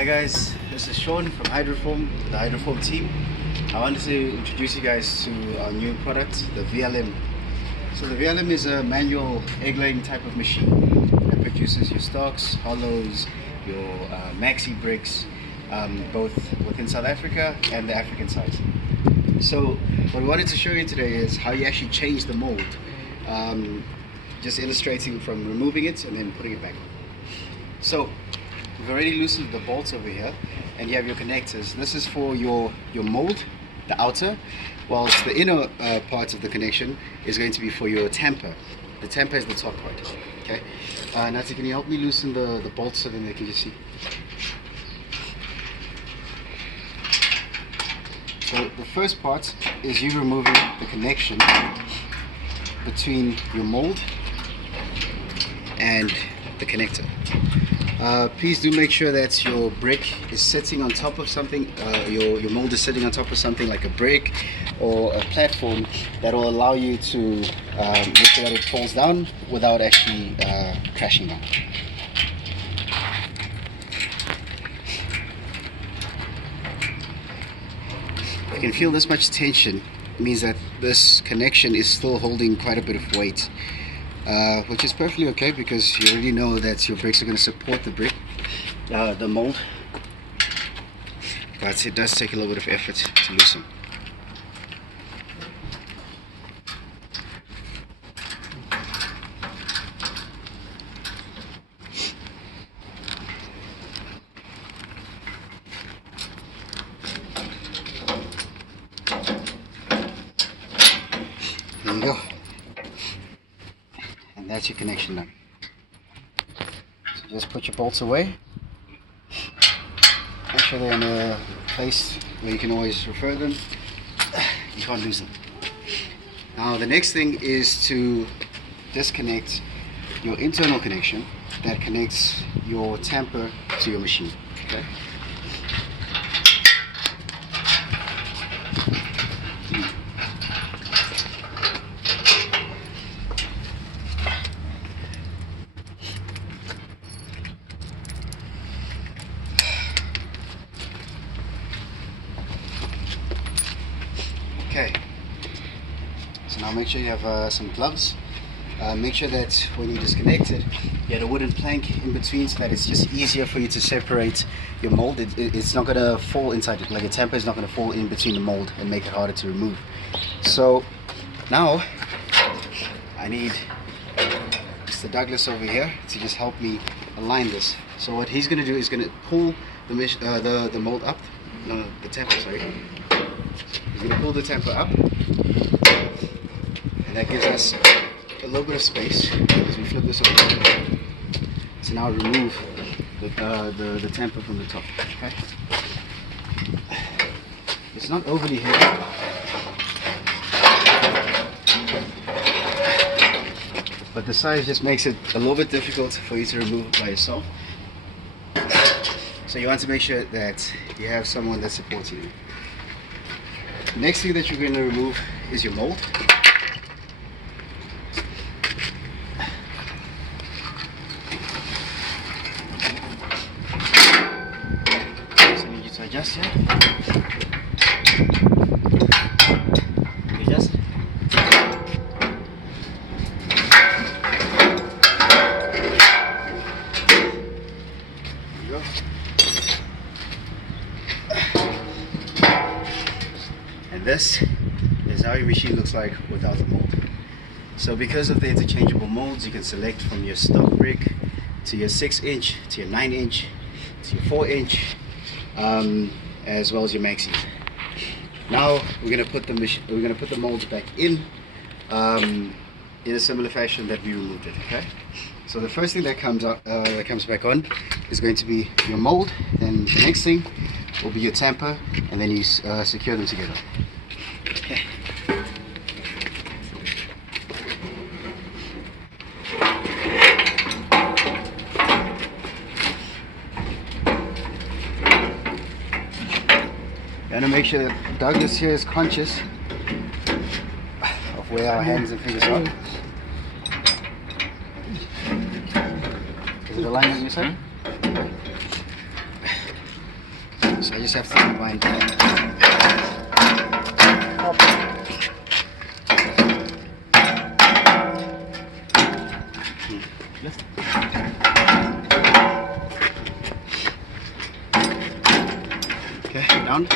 Hi guys, this is Sean from Hydraform, the Hydraform team. I wanted to introduce you guys to our new product, the VLM. So the VLM is a manual egg laying type of machine that produces your stocks, hollows, your maxi bricks, both within South Africa and the African side. So what we wanted to show you today is how you actually change the mold, just illustrating from removing it and then putting it back. So we've already loosened the bolts over here, and you have your connectors. This is for your mold, the outer, whilst the inner part of the connection is going to be for your tamper. The tamper is the top part. Okay. Natty, can you help me loosen the bolts so then they can just see? So the first part is you removing the connection between your mold and the connector. Please do make sure that your brick is sitting on top of something, your mold is sitting on top of something like a brick or a platform that will allow you to make sure that it falls down without actually crashing down. You can feel this much tension. It means that this connection is still holding quite a bit of weight. Which is perfectly okay because you already know that your bricks are going to support the brick, the mold, but it does take a little bit of effort to loosen. There you go. That's your connection done. So just put your bolts away. Make sure they're in a place where you can always refer them. You can't lose them. Now the next thing is to disconnect your internal connection that connects your tamper to your machine. Okay? Okay, so now make sure you have some gloves. Make sure that when you disconnect it, you have a wooden plank in between so that it's just easier for you to separate your mold. It's not going to fall inside it, like a tamper is not going to fall in between the mold and make it harder to remove. So now I need Mr. Douglas over here to just help me align this. So what he's going to do is going to pull the mold up, no, the tamper, sorry. He's going to pull the tamper up, and that gives us a little bit of space as we flip this over to now remove the tamper from the top. Okay? It's not overly heavy, but the size just makes it a little bit difficult for you to remove by yourself. So you want to make sure that you have someone that's supporting you. Next thing that you're going to remove is your mold. So I need you to adjust here. Adjust. There you go. And this is how your machine looks like without the mold. So because of the interchangeable molds, you can select from your stock brick to your 6-inch, to your 9-inch, to your 4-inch, as well as your maxis. Now we're going to put the molds back in a similar fashion that we removed it. Okay. So the first thing that comes back on is going to be your mold, and the next thing will be your tamper, and then you secure them together. Okay. You want to make sure that Douglas here is conscious of where our hands and fingers are. Is it aligned on your side? So I just have to combine. Lift. Okay, down.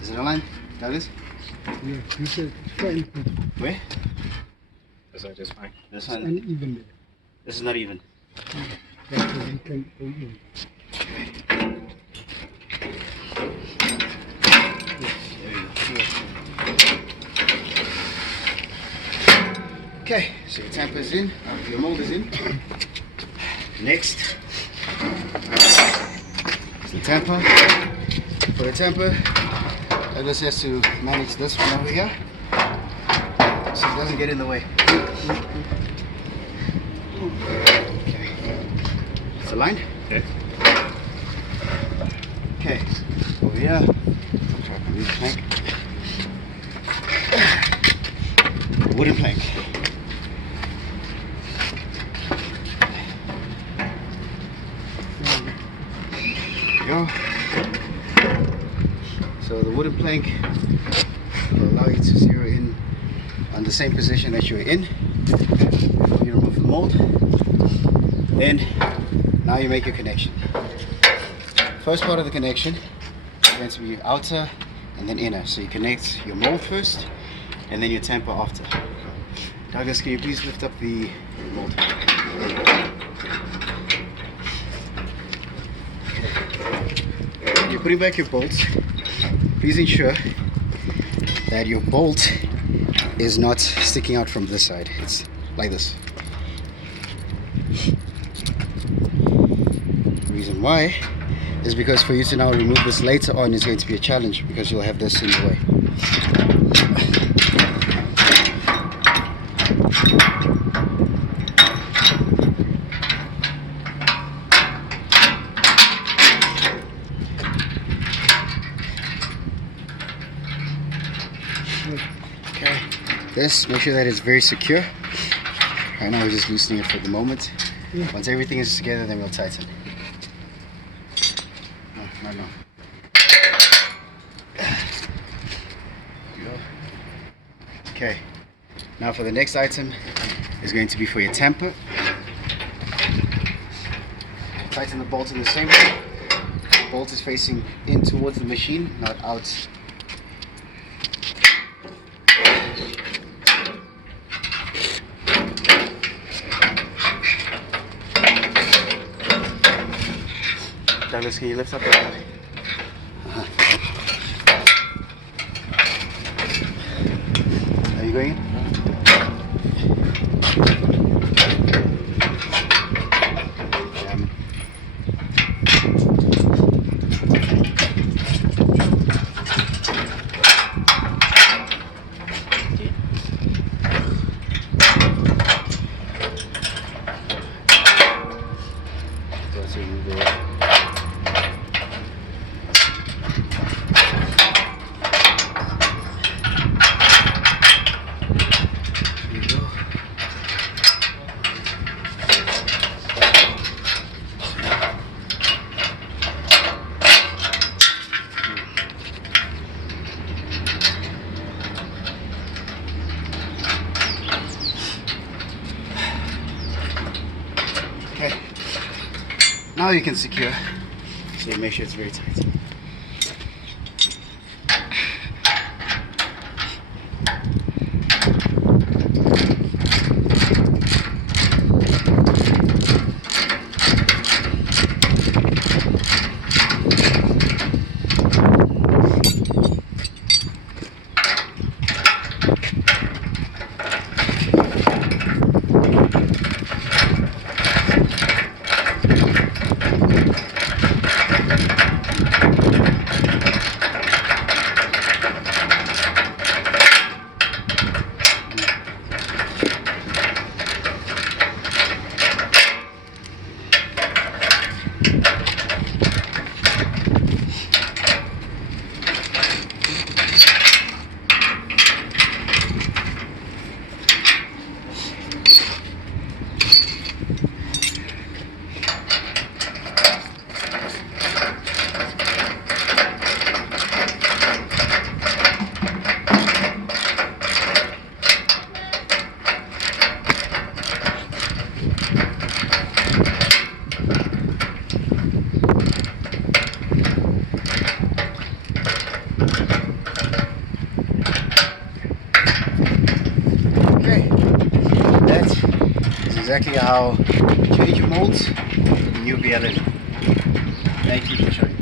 Is it aligned? That is? Yeah, you said fine. Where? This one just fine. This It's one. uneven. This is not even. That way you can go in. Okay, so your tamper is in, your mold is in. Next is the tamper. For the tamper, Douglas has to manage this one over here so it doesn't get in the way. Okay, it's aligned? Okay. Okay, over here, use plank. Wooden plank. Go. So the wooden plank will allow you to zero in on the same position that you're in before you remove the mold. Then now you make your connection. First part of the connection is going to be outer and then inner. So you connect your mold first and then your tamper after. Douglas, can you please lift up the mold? You're putting back your bolts. Please ensure that your bolt is not sticking out from this side. It's like this. The reason why is because for you to now remove this later on is going to be a challenge because you'll have this in the way. Okay, this, make sure that it's very secure. Right now we're just loosening it for the moment. Once everything is together, then we'll tighten. No. Okay, now for the next item is going to be for your tamper. Tighten the bolt in the same way. The bolt is facing in towards the machine, not out. Douglas, can you lift up that? Are you going in? Okay, now you can secure, so you make sure it's very tight. exactly how you change your molds for the new VLM. Thank you for showing.